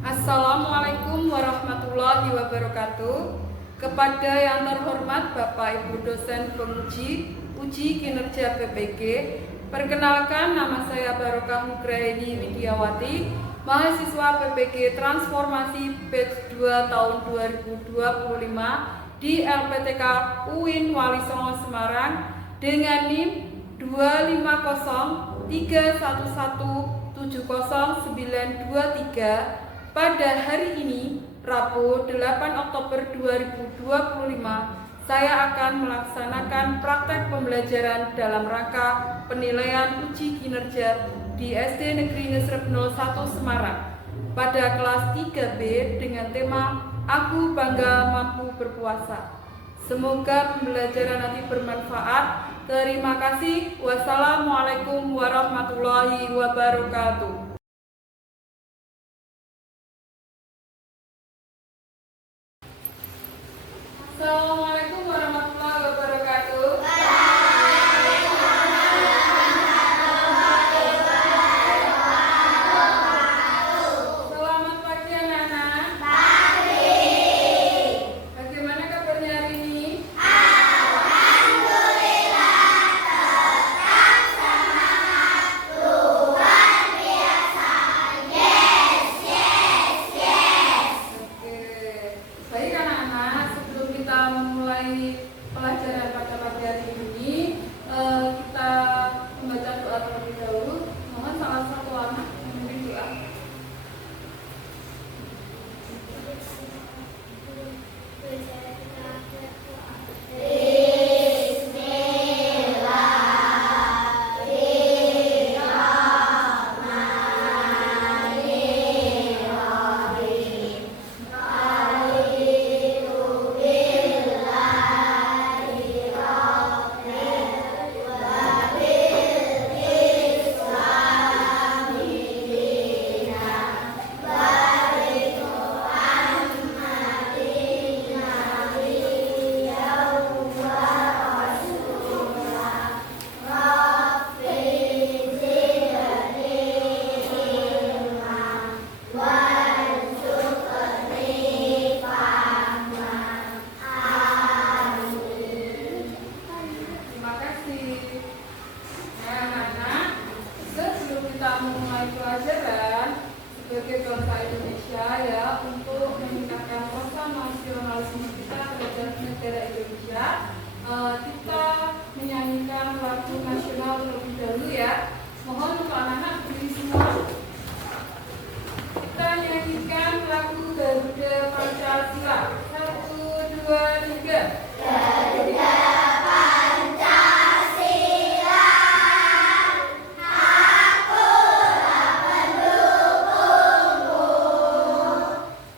Assalamualaikum warahmatullahi wabarakatuh. Kepada yang terhormat Bapak Ibu dosen penguji uji kinerja PPG, perkenalkan nama saya Barokah Nugraini Widiawati, mahasiswa PPG Transformasi Batch 2 tahun 2025 di LPTK UIN Wali Songo Semarang dengan NIM 251170923. Pada hari ini, Rabu 8 Oktober 2025, saya akan melaksanakan praktek pembelajaran dalam rangka penilaian uji kinerja di SD Negeri Nusrep 01 Semarang pada kelas 3B dengan tema Aku Bangga Mampu Berpuasa. Semoga pembelajaran nanti bermanfaat. Terima kasih. Wassalamualaikum warahmatullahi wabarakatuh. Assalamualaikum warahmatullahi wabarakatuh. Selamat pagi anak-anak. Pagi. Bagaimana kabarnya hari ini? Alhamdulillah, tetap semangat, luar biasa. Yes, yes, yes. Oke. Baik anak-anak, sebelum kita memulai pelajaran pada pagi hari ini, kita membaca doa terlebih dahulu. Mohon salah satu anak memimpin doa. Terima kasih. Nah, anak-anak, sebelum kita memulai pelajaran sebagai bangsa Indonesia ya, untuk meningkatkan rasa nasionalisme kita terhadap negara Indonesia, kita menyanyikan lagu nasional terlebih dahulu ya. Mohon untuk anak-anak berdiri semua. Kita nyanyikan lagu Garuda Pancasila. 1, 2, 3. Garuda Pancasila, akulah pendukungmu,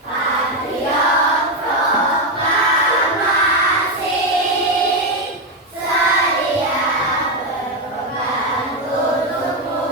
patriot proklamasi, sedia berkorban untukmu,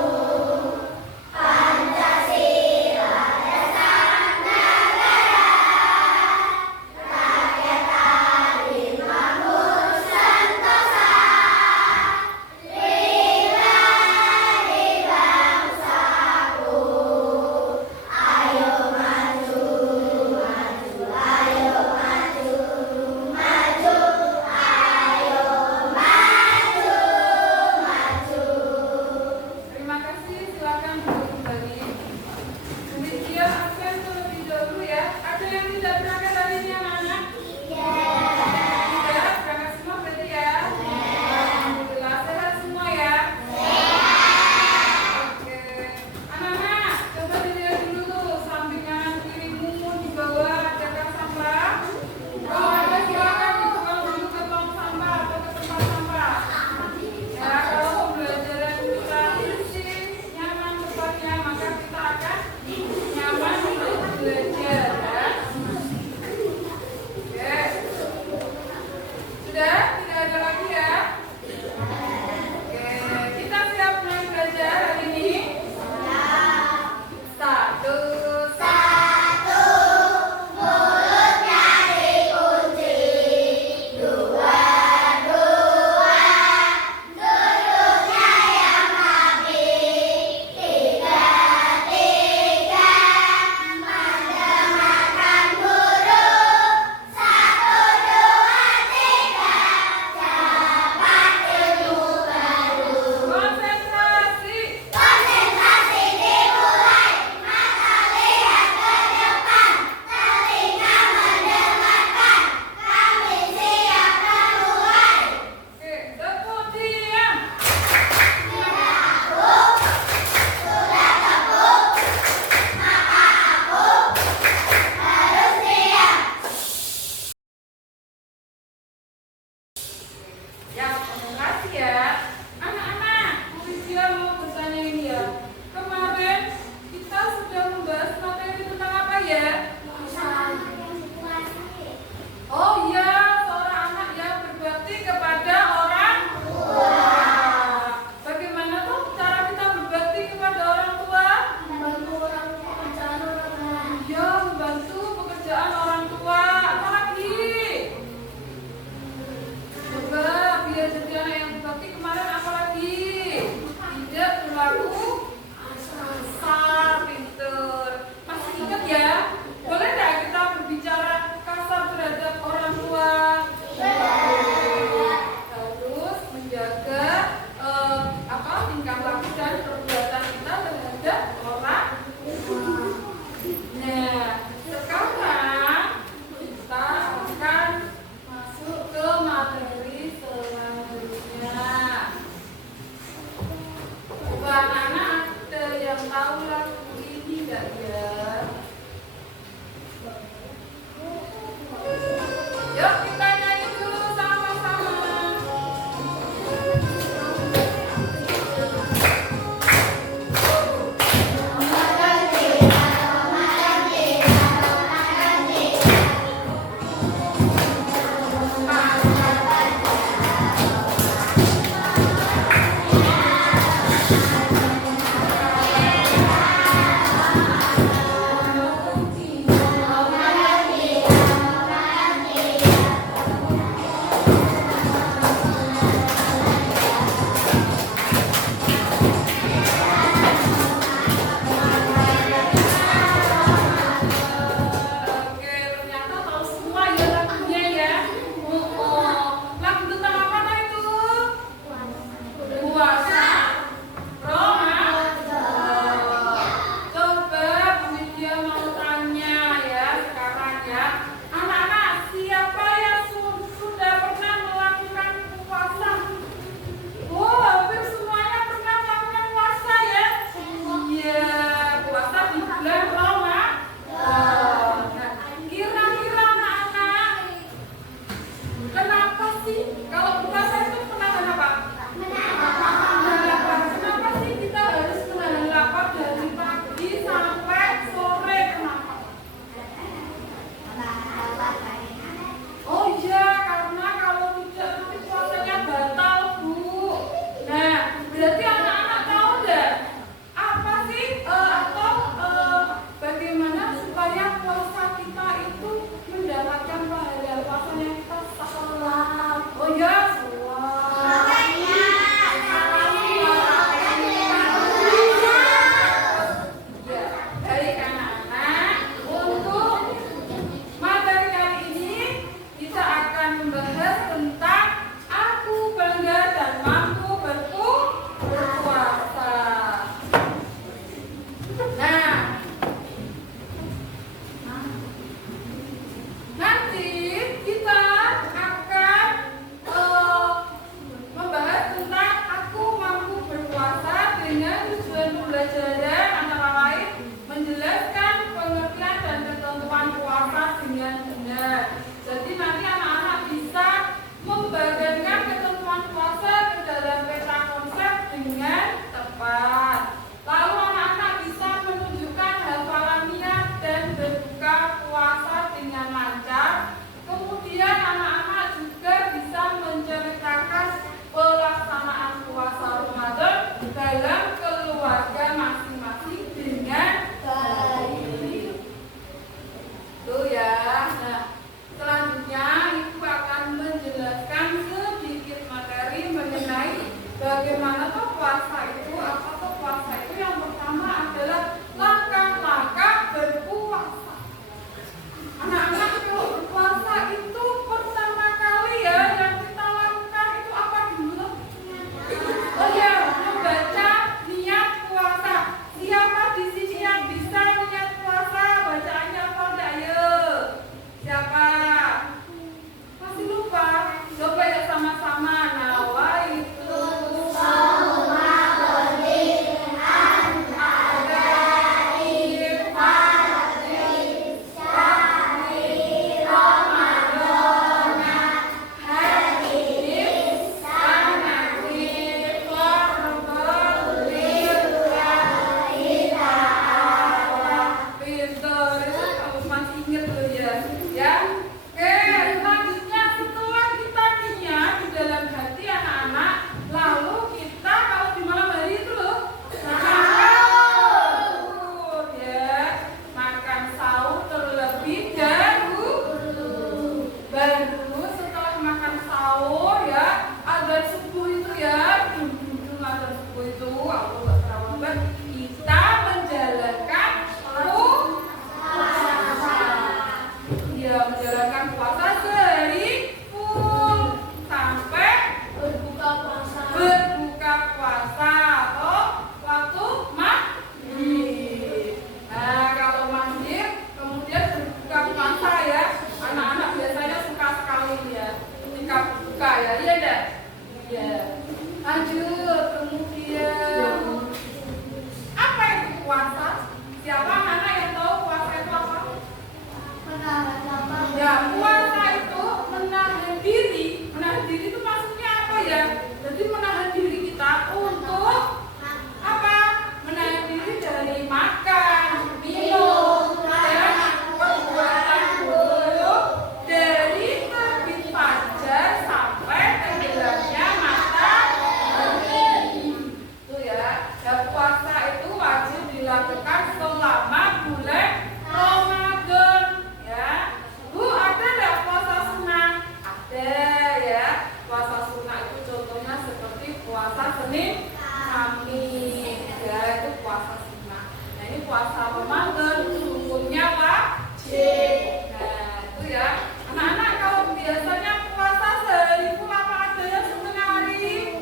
apa manten, itu hukumnya wajib. Nah, itu ya. Anak-anak kalau biasanya puasa sehari full apa ada yang setengah hari?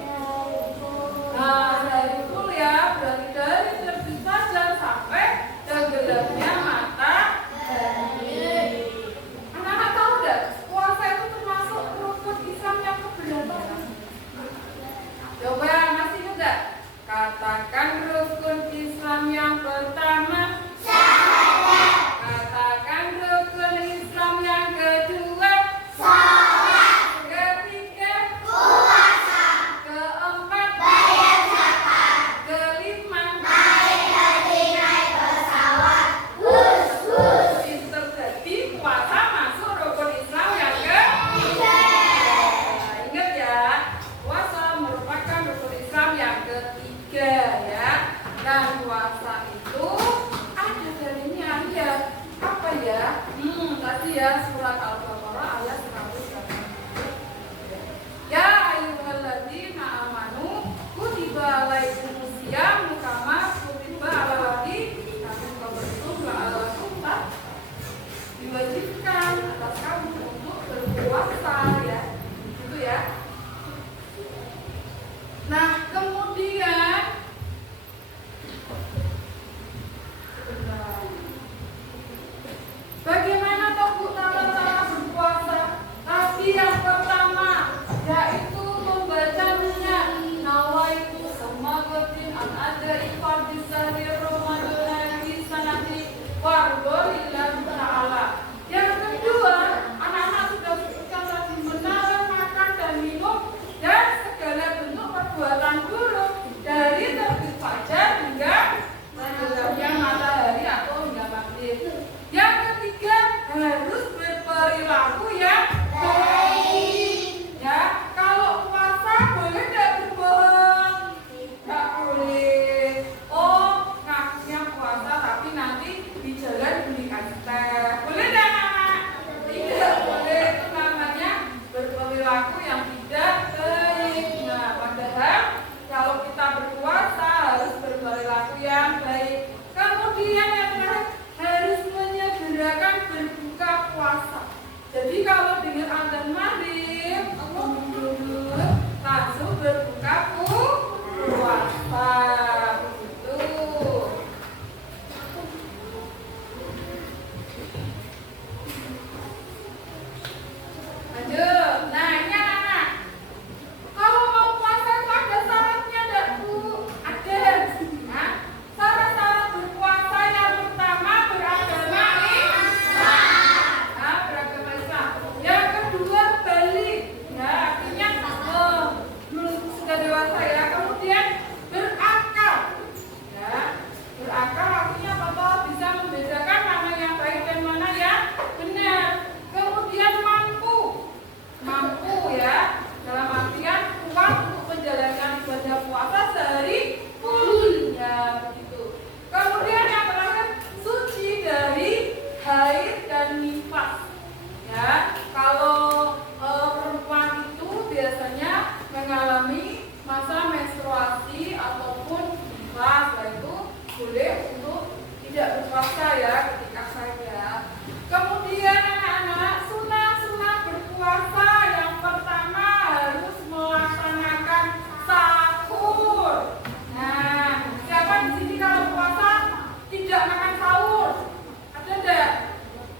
Nah, sehari full ya, berarti dari terbit fajar sampai tenggelamnya matahari. Anak-anak tahu nggak? Puasa itu termasuk rukun Islam yang keberapa? Coba masih juga. Katakan rukun Islam yang pertama. Syahadat. Katakan rukun Islam yang kedua. Sholat. Ketiga. Puasa. Keempat. Bayar zakat. Kelima. Naik haji, naik pesawat. Wus, wus. Pinter, jadi puasa masuk rukun Islam yang ketiga. Nah, ingat ya, puasa merupakan rukun Islam yang ketiga ya. Dan puasa itu ada dalilnya ya. Apa ya? Tadi ya surat Al-Baqarah ayat 100. Ya ayyuhalladzina amanu kutiba alaikumus syiam kama kutiba alal ladzina min qablikum la'allakum tattaqun. Diwajibkan atas kamu untuk berpuasa ya. Gitu ya. Nah, kemudian bagaimana toh Bu cara berpuasa? Tadi yang pertama yaitu membaca niat nawaitu samagatin an ada ifar di sahri Ramadan di sanati wargolillahi ta'ala. Yang kedua, anak-anak sudah sebutkan tadi menahan makan dan minum dan segala bentuk perbuatan buruk dari terbit fajar hingga tenggelamnya matahari atau hingga maghrib. Yang ketiga, harus berperilaku yang baik. Ya, kalau puasa boleh tidak berbohong? Tidak boleh. Oh, ngaknya puasa tapi nanti di jalan beli es teh. Boleh tidak, Anak? Tidak boleh. Itu namanya berperilaku yang tidak baik. Nah, padahal kalau kita berpuasa harus berperilaku yang baik. Kemudian yang terakhir, harus menyegerakan berbuka puasa. Jadi kalau dengar adzan maghrib, duduk langsung berbuka puasa. Begitu. Lanjut. Nah, ini anak-anak. Kalau mau puasa itu ada syaratnya enggak, Bu? Ada. Nah, syarat-syarat berpuasa yang pertama beragama Islam. Nah, beragama Islam. Yang kedua balik. Ya, artinya belum sudah dewasa ya. Kemudian berakal. Ya, berakal artinya apa? Bisa membedakan mana yang baik dan mana yang benar. Kemudian mampu ya, dalam artian kuat untuk menjalankan ibadah puasa sehari full ya begitu. Kemudian yang terakhir suci dari haid dan nifas ya. Kalau perempuan itu biasanya mengalami masa menstruasi ataupun nifas, itu boleh untuk tidak berpuasa ya ketika haid ya. Kemudian anak-anak sunah-sunah berpuasa yang pertama harus melaksanakan sahur. Nah, siapa di sini kalau puasa tidak makan sahur? Ada enggak?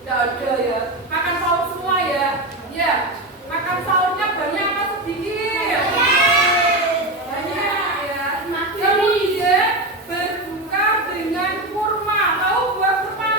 Tidak ada ya. Makan sahur semua ya? Ya. Makan sahurnya banyak apa sedikit? Banyak ya. Kemudian berbuka dengan kurma. Tahu buah kurma?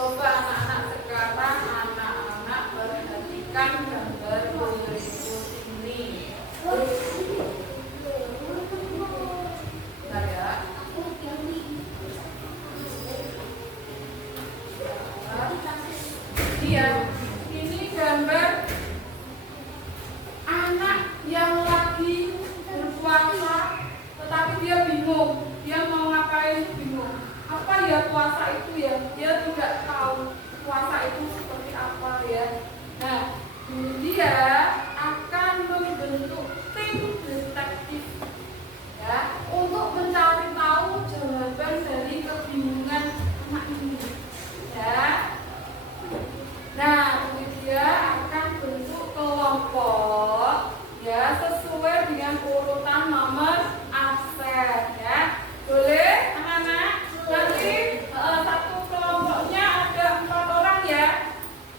Coba anak-anak sekarang, anak-anak perhatikan gambar berikut ini. Bentar ya. Iya, ini gambar anak yang lagi berpuasa, tetapi dia bingung, dia mau ngapain bingung. Apa ya puasa itu ya? Dia tidak tahu puasa itu seperti apa ya. Nah, dia akan membentuk tim detektif ya untuk mencari tahu jawaban dari kebingungan anak ini. Ya. Nah, dia akan bentuk kelompok ya sesuai dengan urutan nomor absen ya. Boleh anak-anak? Nanti satu kelompoknya ada 4 orang ya.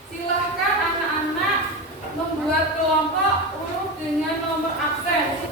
Silahkan anak-anak membuat kelompok urut dengan nomor absen.